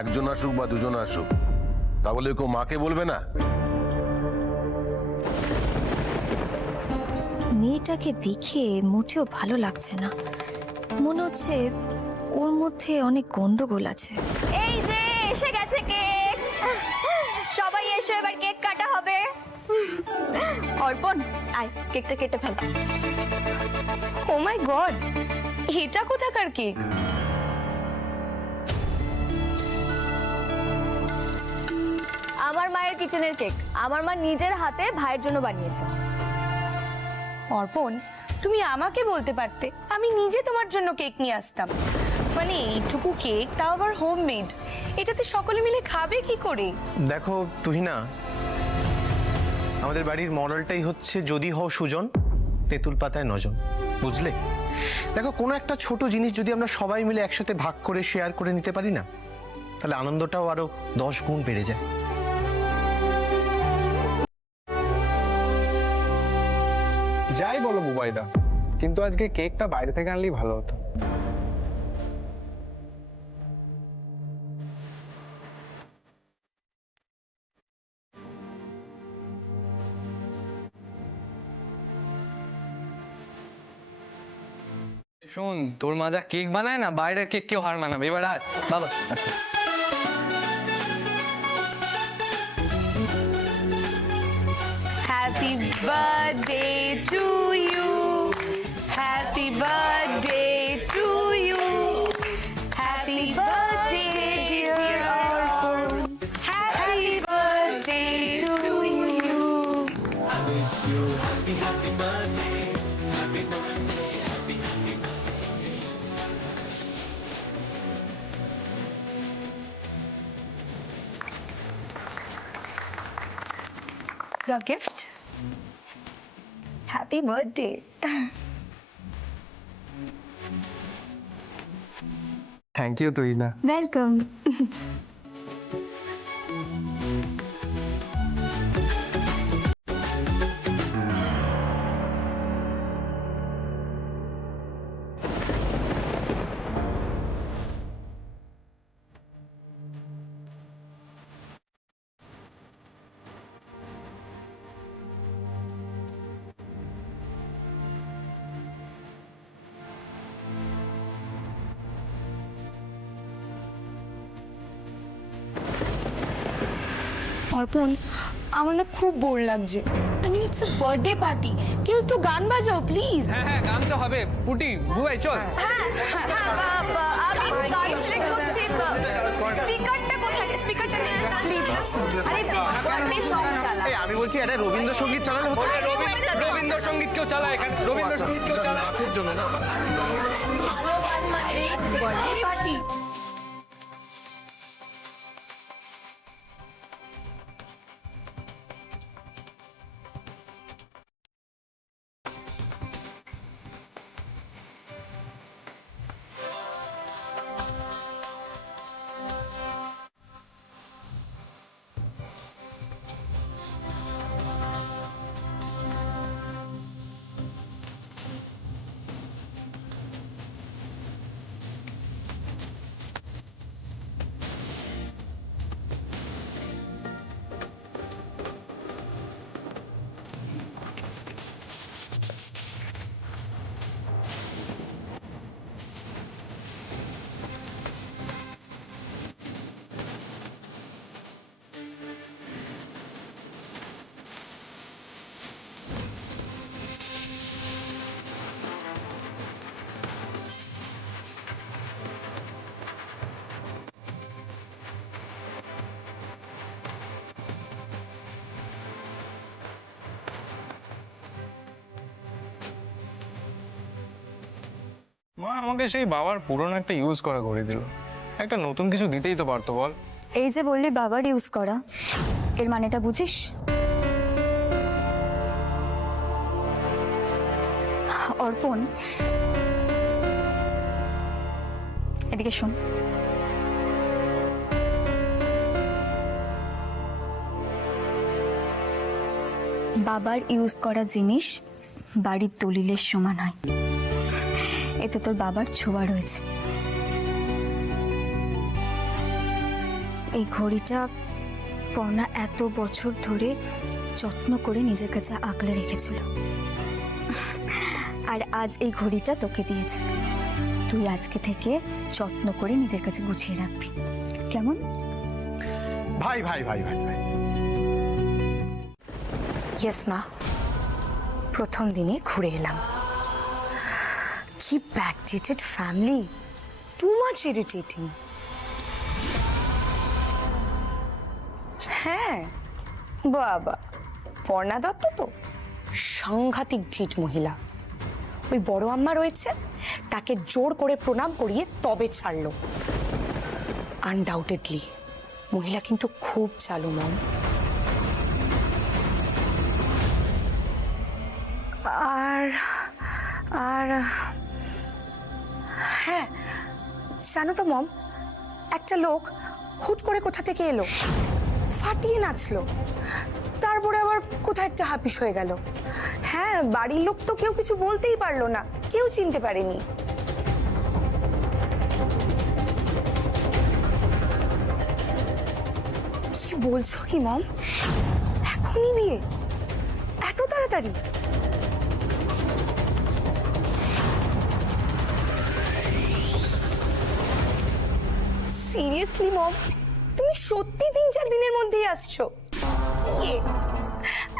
একজন আসুক বা দুজন আসুক, তা বলে কেউ মাকে বলবে না? মেয়েটাকে দেখে মোটেও ভালো লাগছে না। মনে হচ্ছে ওর মধ্যে অনেক গন্ডগোল আছে। এই যে এসে গেছে কেক, সবাই এসো, এবার কেক কাটা হবে। অর্পণ আয়, কেকটা কেটে ফেল। ও মাই গড, এটা কোথাকার কেক? আমার মায়ের কিচেনের কেক, আমার মা নিজের হাতে ভাইয়ের জন্য বানিয়েছে। অর্পণ, তুমি আমাকে বলতে পারতে, আমি নিজে তোমার জন্য কেক নিয়ে আসতাম। মানে এইটুকু কেক, তাও আবার হোমমেড, এটাতে সকলে মিলে খাবে কি করে? দেখো তুহিনা, আমাদের বাড়ির মডেলটাই হচ্ছে যদি হও সুজন, তেঁতুল পাতায় নজন, বুঝলে? দেখো, কোনো একটা ছোট জিনিস যদি আমরা সবাই মিলে একসাথে ভাগ করে শেয়ার করে নিতে পারি না, তাহলে আনন্দটাও আরো 10 গুণ বেড়ে যায়। যাই বলো বুবাইদা, কিন্তু আজকে কেকটা বাইরে থেকে আনলেই ভালো হতো। শোন, তোর মা যা কেক বানায় না, বাইরের কেক কেউ হার মানাবে। এবার আর ভালো। Happy birthday to you, happy birthday to you, happy birthday dear Arpan, happy birthday to you. Your gift. Happy birthday. Thank you Tuhina. Welcome. Arpan, আমার না খুব বোর লাগছে। ইটস আ বার্থডে পার্টি, কেউ একটু গান বাজাও প্লিজ। হ্যাঁ হ্যাঁ, গান তো হবে। পুটি, বুবাই চল। আমি গান সিলেক্ট করছি। স্পিকারটা কোথায়? স্পিকারটা নিয়ে প্লিজ। আরে বার্থডে সং চালা। আমি বলছি এটা রবীন্দ্রসঙ্গীত চালানো হতো। রবীন্দ্রসঙ্গীত কেউ চালা এখানে, রবীন্দ্রসঙ্গীত কেউ চালা। নাচের জন্য না। Birthday party. মা আমাকে সেই বাবার পুরনো একটা ইউজ করা করে দিল। একটা নতুন কিছু দিতেই তো পারতো, বল। এই যে বললি বাবার ইউজ করা, এর মানেটা বুঝিস? অর্পণ, এদিকে শোন। বাবার ইউজ করা জিনিস বাড়ির দলিলের সমান হয়। এতে তোর বাবার ছোঁয়া রয়েছে। এই ঘড়িটা পর্ণা এত বছর ধরে যত্ন করে নিজের কাছে আগলে রেখেছিল, আর আজ এই ঘড়িটা তোকে দিয়েছে। তুই আজকে থেকে যত্ন করে নিজের কাছে গুছিয়ে রাখবি, কেমন? ভাই ভাই ভাই ভাই ভাই ইয়েস মা, প্রথম দিনে ঘুরে এলাম। কি backdated family, too much irritating. হ্যাঁ বাবা, পর্ণা দত্ত তো সাংঘাতিক ঢিঠ মহিলা। ওই বড় আম্মা রয়েছে, তাকে জোর করে প্রণাম করিয়ে তবে ছাড়লো। আনডাউটেডলি মহিলা কিন্তু খুব চালু মন। আর আর হ্যাঁ, জানো তো মম, একটা লোক হুট করে কোথা থেকে এলো, ফাটিয়ে নাচলো, তারপরে আবার কোথায় একটা হাপিস হয়ে গেল। হ্যাঁ, বাড়ির লোক তো কেউ কিছু বলতেই পারলো না, কেউ চিনতে পারেনি। কি বলছো কি মম, এখনই বিয়ে, এত তাড়াতাড়ি? সিরিয়াসলি মম, তুমি সত্যি 3-4 দিনের মধ্যেই আসছো?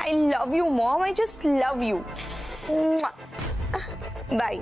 I love you mom, I just love you. By.